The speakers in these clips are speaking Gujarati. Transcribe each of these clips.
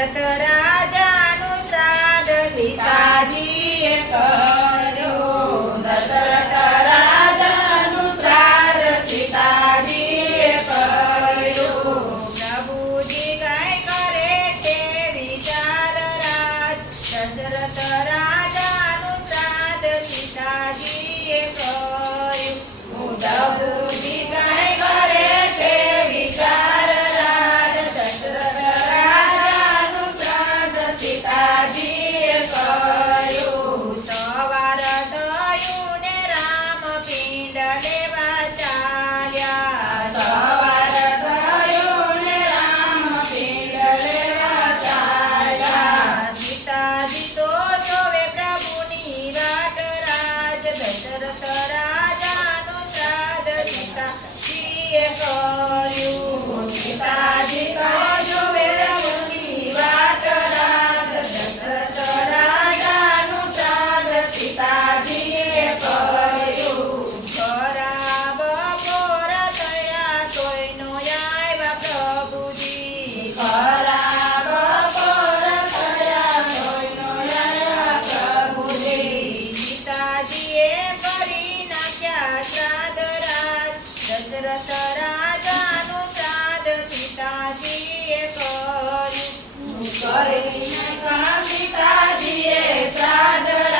भरत राजानुसार सीताजी કર્યું કરીને પિતાજીએ સાદરા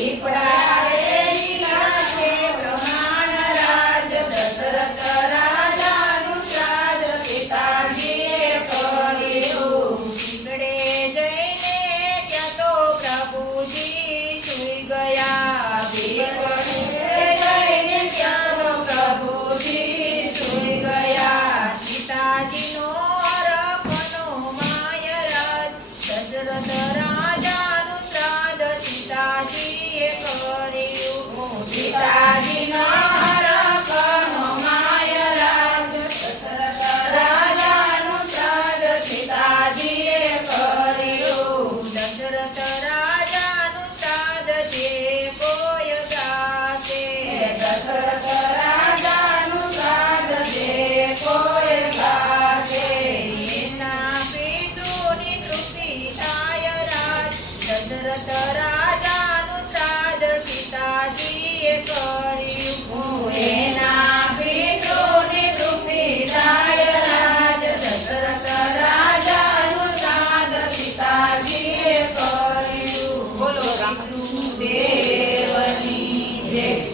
aí foi a